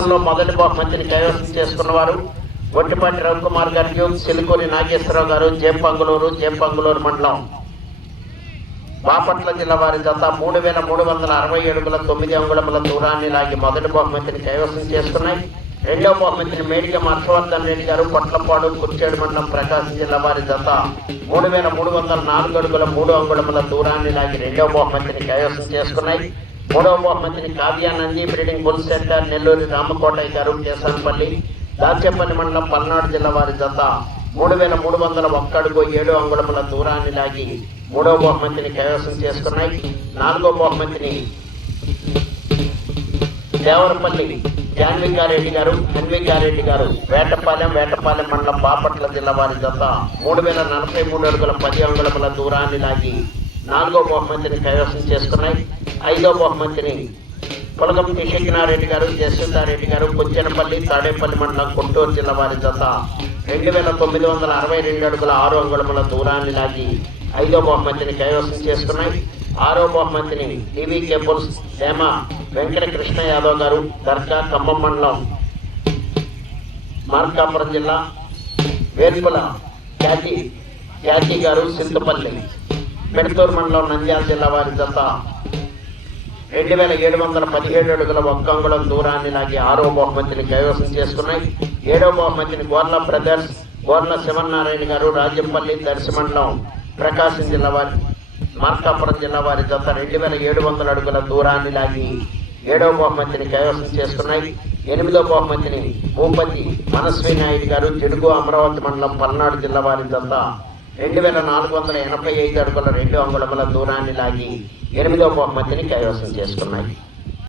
మొదటి బహుమతిని కైవసం చేసుకున్నవారు గొట్టిపాటి రవికుమార్ గారు, సిలికోని నాగేశ్వరరావు గారు, జేపంగులూరు మండలం బాపట్ల జిల్లా వారి జత 3360 అడుగుల 9 అంగుళముల దూరాన్ని లాగి మొదటి బహుమతిని కైవసం చేసుకున్నాయి. రెండవ బహుమతిని మేడిగ హర్షవర్ధన్ రెడ్డి గారు, పొట్లపాడు, కుర్చేడు మండలం ప్రకాశం జిల్లా వారి జత 3304 అడుగుల 3 అంగుళముల దూరాన్ని లాగి రెండవ బహుమతిని కైవసం చేసుకున్నాయి. మూడవ బహుమతిని Kavyanandi breeding bull center Nelluri Ramakotaiah garu, Kesanapalli, Dachepalli మండలం పల్నాడు జిల్లా వారి జత 3301 అడుగు 7 అంగుళముల దూరాన్ని లాగి మూడవ బహుమతిని కైవసం చేసుకున్నాయి. నాలుగో బహుమతిని దేవరపల్లి జాన్వికారెడ్డి గారు, హన్వికారెడ్డి గారు, వేటపాలెం మండలం బాపట్ల జిల్లా వారి జత 3043 అడుగుల 10 అంగుళముల దూరాన్ని లాగి నాలుగో బహుమతిని కైవసం చేసుకున్నాయి. ఐదో బహుమతిని పొలగంటి శేఖనారెడ్డి గారు, జయసుందారెడ్డి గారు, పుచ్చనపల్లి, తాడేపల్లి మండలం గుంటూరు జిల్లా వారి జత 2962 అడుగుల 6 అంగుళముల దూరాన్ని లాగి ఐదో బహుమతిని కైవసం చేసుకున్నాయి. ఆరో బహుమతిని టీవీ కేబుల్స్ హేమ వెంకట కృష్ణ యాదవ్ గారు, దర్గా, ఖమ్మం మండలం మార్కాపురం జిల్లా, వేర్పుల ఖ్యాతి గారు, సింతపల్లి, పెడతూరు మండలం నంద్యాల జిల్లా వారి జత 2717 అడుగుల 1 అంగుళం దూరాన్ని లాగి ఆరో బహుమతిని కైవసం చేసుకున్నాయి. ఏడవ బహుమతిని గోర్ల బ్రదర్స్, గోర్ల శివనారాయణ గారు, రాజంపల్లి, దర్శి మండలం ప్రకాశం జిల్లా వారి మార్కాపురం జిల్లా వారి జత 2700 అడుగుల దూరాన్ని లాగి ఏడవ బహుమతిని కైవసం చేసుకున్నాయి. ఎనిమిదో బహుమతిని భూపతి మనస్వి నాయుడు గారు, జిడుగు, అమరావతి మండలం పల్నాడు జిల్లా వారి జత 2485 అడుగుల 2 అంగుళముల దూరాన్ని లాగి ఎనిమిదో బహుమతిని కైవసం చేసుకున్నాయి.